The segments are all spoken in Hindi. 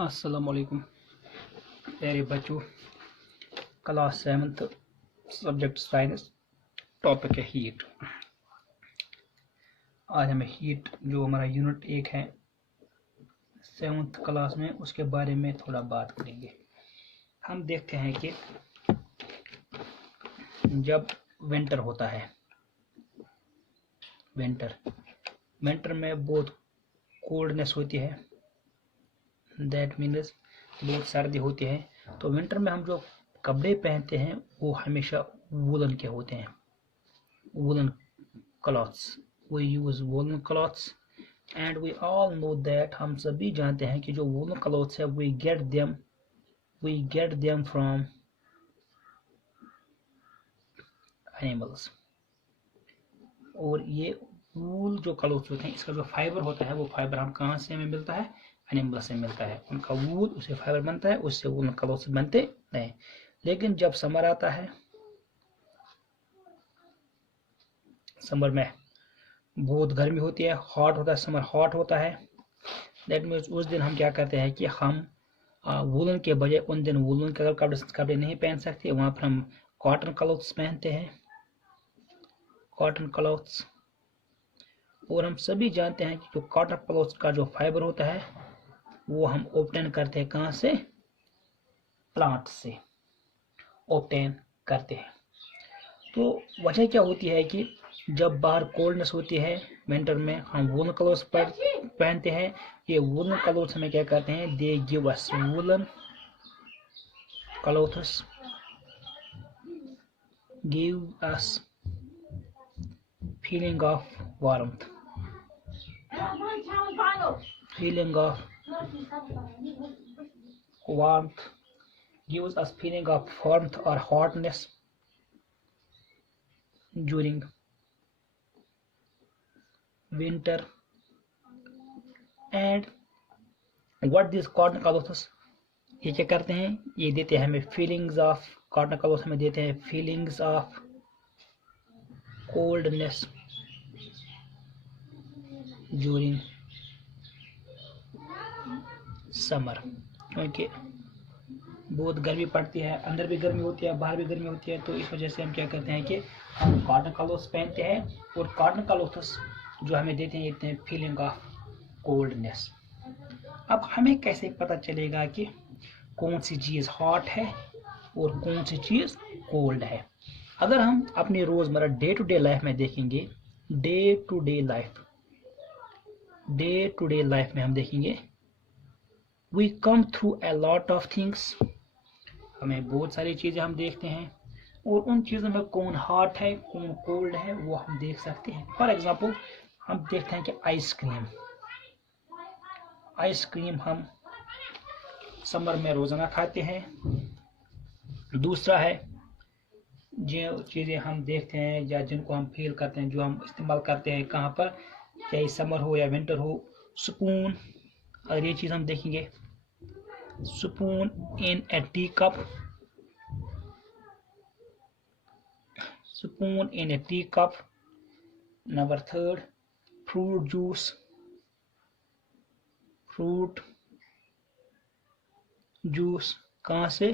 अस्सलामुअलैकुम प्यारे बच्चों। Class 7th subject science, topic है हीट। आज हमें हीट जो हमारा यूनिट 1 है 7th क्लास में, उसके बारे में थोड़ा बात करेंगे। हम देखते हैं कि जब विंटर होता है, विंटर में बहुत कोल्डनेस होती है, दैट मीन्स बहुत सर्दी होती है। तो विंटर में हम जो कपड़े पहनते हैं वो हमेशा वूलन के होते हैं, woollen clothes. We use woollen clothes and we all know that, हम सभी जानते हैं कि जो वूलन क्लॉथ्स है we get them from animals. और ये वूल जो क्लॉथ्स होते हैं, इसका जो फाइबर होता है वो फाइबर हम कहाँ से हमें मिलता है? एनिमल से मिलता है। उनका वूल उससे फाइबर बनता है, उससे वूलन क्लॉथ्स बनते नहीं। लेकिन जब समर आता है, समर में बहुत गर्मी होती है, हॉट होता है, समर हॉट होता है। दैट मीन्स उस दिन हम क्या करते हैं कि हम वूलन के बजाय उन दिन वूलन के कपड़े नहीं पहन सकते, वहाँ पर हम कॉटन क्लॉथ्स पहनते हैं, कॉटन क्लॉथ्स। और हम सभी जानते हैं कि जो कॉटन क्लॉथ्स का जो फाइबर होता है वो हम ऑब्टेन करते हैं कहाँ से? प्लांट से ऑब्टेन करते हैं। तो वजह क्या होती है कि जब बाहर कोल्डनेस होती है विंटर में, हम वूलन क्लोथ्स पहनते हैं। ये वूलन क्लोथ्स हमें क्या करते हैं? They give us woollen clothes give us feeling of warmth, feeling of warmth, gives us feeling of warmth or hotness during winter. And what these cotton clothes ये क्या करते हैं? ये देते हैं हमें फीलिंग्स ऑफ, कॉटन क्लॉथ्स हमें देते हैं feelings of coldness during summer. क्योंकि बहुत गर्मी पड़ती है, अंदर भी गर्मी होती है, बाहर भी गर्मी होती है, तो इस वजह से हम क्या करते हैं कि हम कॉटन क्लॉथ्स पहनते हैं। और कॉटन क्लॉथ्स जो हमें देते हैं फीलिंग ऑफ कोल्डनेस। अब हमें कैसे पता चलेगा कि कौन सी चीज़ हॉट है और कौन सी चीज़ कोल्ड है? अगर हम अपनी रोज़मर्रा डे टू डे लाइफ में देखेंगे, डे टू डे लाइफ में हम देखेंगे, we come through a lot of things. हमें बहुत सारी चीज़ें हम देखते हैं, और उन चीज़ों में कौन हॉट है कौन कोल्ड है वो हम देख सकते हैं। फॉर एग्जांपल हम देखते हैं कि आइसक्रीम हम समर में रोज़ाना खाते हैं। दूसरा है जो चीज़ें हम देखते हैं या जिनको हम फील करते हैं, जो हम इस्तेमाल करते हैं कहाँ पर, चाहे समर हो या विंटर हो, स्पून। अगर ये चीज़ हम देखेंगे, spoon in A tea cup, spoon in A tea cup. Number third, fruit juice कहाँ से?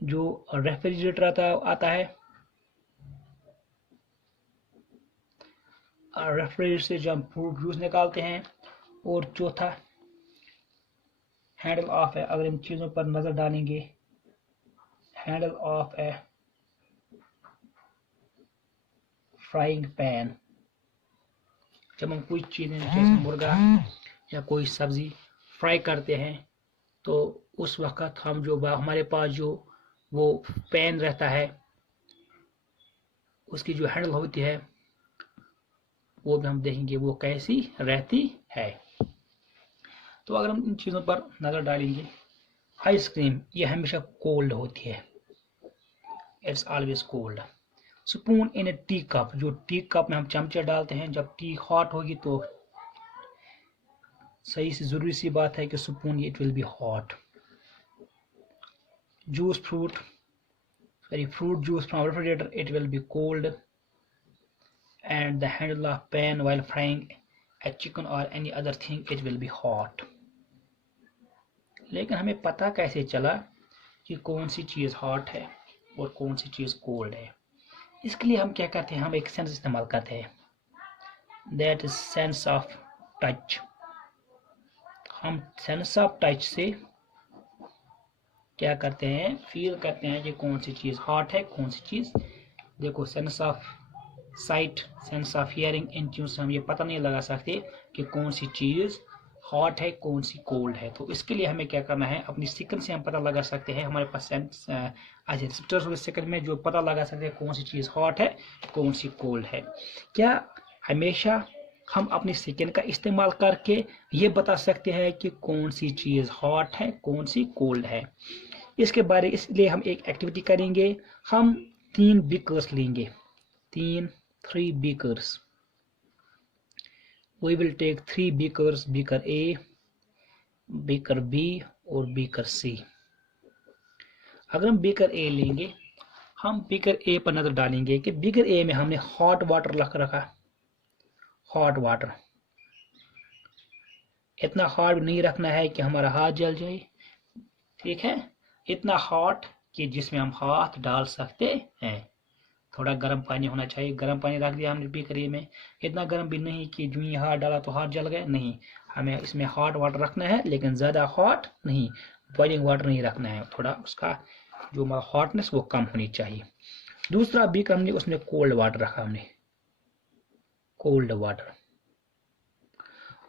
जो रेफ्रिजरेटर आता है, रेफ्रिजरेटर से जो हम फ्रूट जूस निकालते हैं। और चौथा, हैंडल ऑफ है। अगर इन चीज़ों पर नज़र डालेंगे, हैंडल ऑफ है फ्राइंग पैन। जब हम कोई चीज़ें जैसे मुर्गा या कोई सब्जी फ्राई करते हैं, तो उस वक्त हम जो हमारे पास जो वो पैन रहता है, उसकी जो हैंडल होती है वो भी हम देखेंगे वो कैसी रहती है। तो अगर हम इन चीज़ों पर नज़र डालेंगे, आइसक्रीम ये हमेशा कोल्ड होती है, it's always cold. Spoon in A tea cup, जो टी कप में हम चमचे डालते हैं, जब टी हॉट होगी तो सही से ज़रूरी सी बात है कि spoon it will be hot. Juice fruit juice from refrigerator, it will be cold. And the handle of pan while frying a chicken or any other thing, it will be hot. लेकिन हमें पता कैसे चला कि कौन सी चीज़ हॉट है और कौन सी चीज़ कोल्ड है? इसके लिए हम क्या करते हैं, हम एक सेंस इस्तेमाल करते हैं, that is sense of touch. हम सेंस ऑफ टच से क्या करते हैं, फील करते हैं कि कौन सी चीज़ हॉट है, कौन सी चीज़। देखो, sense of sight, sense of hearing, इन चीज़ों से हम ये पता नहीं लगा सकते कि कौन सी चीज़ हॉट है, कौन सी कोल्ड है। तो इसके लिए हमें क्या करना है, अपनी स्किन से हम पता लगा सकते हैं। हमारे पास सेंस रिसेप्टर्स होते सेकंड में जो पता लगा सकते हैं कौन सी चीज़ हॉट है, कौन सी कोल्ड है। क्या हमेशा हम अपनी स्किन का इस्तेमाल करके ये बता सकते हैं कि कौन सी चीज़ हॉट है, कौन सी कोल्ड है? इसके बारे इसलिए हम एक एक्टिविटी करेंगे। हम 3 बीकर्स लेंगे, 3 beakers. we will take 3 beakers, beaker A, beaker B और beaker C। अगर हम beaker A लेंगे, हम beaker A पर नजर डालेंगे कि beaker A में हमने हॉट वाटर रख रखा। हॉट वाटर इतना हॉट नहीं रखना है कि हमारा हाथ जल जाए, ठीक है, इतना हॉट कि जिसमें हम हाथ डाल सकते हैं। थोड़ा गर्म पानी होना चाहिए। गर्म पानी रख दिया हमने बीकर ए में, इतना गर्म भी नहीं कि जो ही हाथ डाला तो हाथ जल गए, नहीं। हमें इसमें हॉट वाटर रखना है, लेकिन ज़्यादा हॉट नहीं, बॉइलिंग वाटर नहीं रखना है। थोड़ा उसका जो हॉटनेस वो कम होनी चाहिए। दूसरा बीकर हमने उसमें कोल्ड वाटर रखा, हमने कोल्ड वाटर।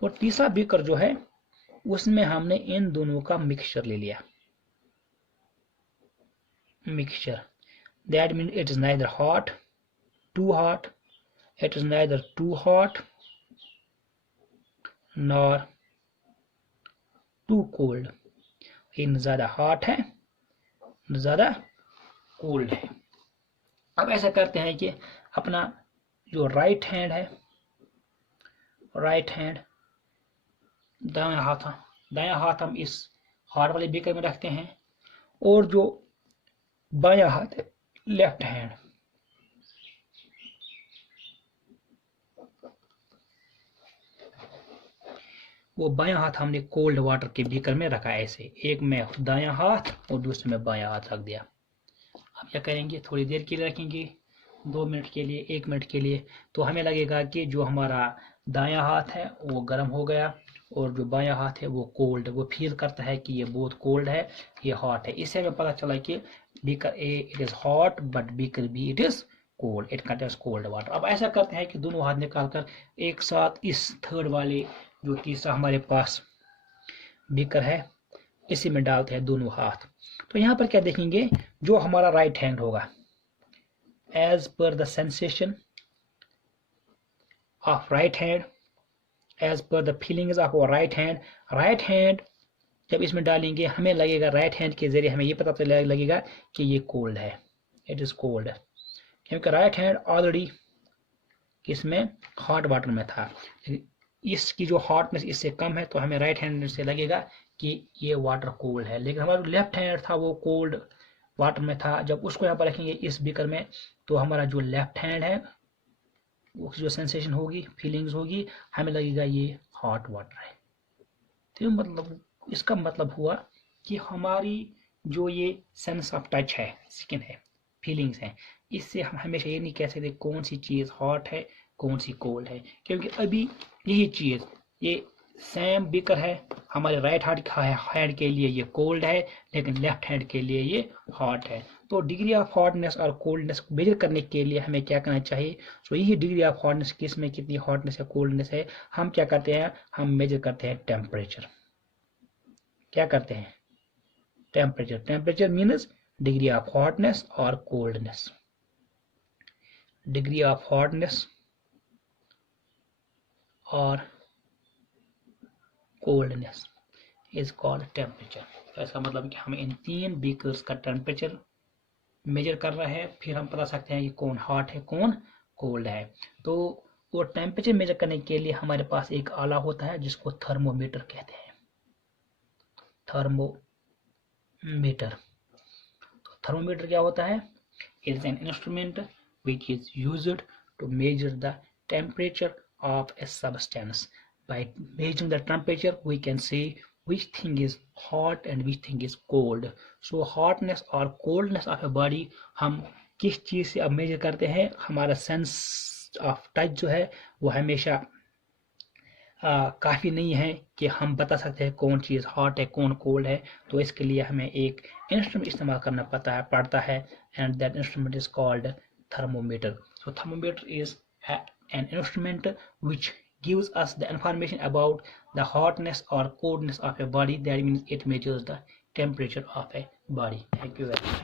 और तीसरा बीकर जो है उसमें हमने इन दोनों का मिक्सचर ले लिया। Mixture, that means it is neither hot, too hot, it is neither too hot nor too cold। ये न ज़्यादा हॉट है न ज़्यादा कोल्ड है। अब ऐसा करते हैं कि अपना जो राइट हैंड है, राइट हैंड, दायां हाथ हम इस हॉट वाले बीकर में रखते हैं, और जो बायां हाथ है, लेफ्ट हैंड, वो बायां हाथ हमने कोल्ड वाटर के बीकर में रखा। ऐसे एक में दायां हाथ और दूसरे में बायां हाथ रख दिया। अब क्या करेंगे, थोड़ी देर के लिए रखेंगे, 2 मिनट के लिए, 1 मिनट के लिए। तो हमें लगेगा कि जो हमारा दायां हाथ है वो गर्म हो गया और जो बायां हाथ है वो कोल्ड। वो फील करता है कि ये बहुत कोल्ड है, ये हॉट है। इससे हमें पता चला कि beaker A it is hot but beaker B it is cold, it contains cold water. अब ऐसा करते हैं कि दोनों हाथ निकालकर एक साथ इस थर्ड वाले जो तीसरा हमारे पास बीकर है इसी में डालते हैं दोनों हाथ। तो यहाँ पर क्या देखेंगे, जो हमारा राइट हैंड होगा, as per the sensation of right hand, as per the feelings of our right hand, right hand जब इसमें डालेंगे हमें लगेगा, राइट हैंड के जरिए हमें ये पता चल लगेगा कि ये कोल्ड है, इट इज कोल्ड, क्योंकि राइट हैंड ऑलरेडी इसमें हॉट वाटर में था। इसकी जो हॉटनेस इससे कम है, तो हमें राइट हैंड से लगेगा कि ये वाटर कोल्ड है। लेकिन हमारा जो लेफ्ट हैंड था वो कोल्ड वाटर में था। जब उसको यहाँ पर रखेंगे इस बीकर में, तो हमारा जो लेफ्ट हैंड है वो जो सेंसेशन होगी, फीलिंग्स होगी, हमें लगेगा ये हॉट वाटर है। तो मतलब इसका मतलब हुआ कि हमारी जो ये सेंस ऑफ टच है, स्किन है, फीलिंग्स हैं, इससे हम हमेशा ये नहीं कह सकते कौन सी चीज़ हॉट है, कौन सी कोल्ड है। क्योंकि अभी यही चीज़, ये सेम बीकर है, हमारे राइट हैंड के लिए ये कोल्ड है, लेकिन लेफ्ट हैंड के लिए ये हॉट है। तो डिग्री ऑफ हॉटनेस और कोल्डनेस को मेजर करने के लिए हमें क्या करना चाहिए, तो यही डिग्री ऑफ हॉटनेस, किस में कितनी हॉटनेस है, कोल्डनेस है, हम क्या करते हैं, हम मेजर करते हैं टेम्परेचर। क्या करते हैं, temperature. Temperature means degree of hotness और कोल्डनेस। डिग्री ऑफ हॉटनेस और कोल्डनेस इज कॉल्ड टेम्परेचर। तो इसका मतलब कि हम इन 3 बीकर्स का टेम्परेचर मेजर कर रहे हैं, फिर हम बता सकते हैं कि कौन हॉट है, कौन कोल्ड है। तो वो टेम्परेचर मेजर करने के लिए हमारे पास एक आला होता है जिसको थर्मोमीटर कहते हैं, थर्मोमीटर। तो थर्मोमीटर क्या होता है, it is an instrument which is used to measure the temperature of a substance. By measuring the temperature we can see which thing is hot and which thing is cold. So hotness और coldness of a body हम किस चीज़ से अब मेजर करते हैं? हमारा सेंस ऑफ टच जो है वो हमेशा काफ़ी नहीं है कि हम बता सकते हैं कौन चीज़ हॉट है कौन कोल्ड है। तो इसके लिए हमें एक इंस्ट्रूमेंट इस्तेमाल करना पड़ता है and that instrument is called thermometer. So thermometer is an instrument which gives us the information about the hotness or coldness of a body. That means it measures the temperature of a body. Thank you very much.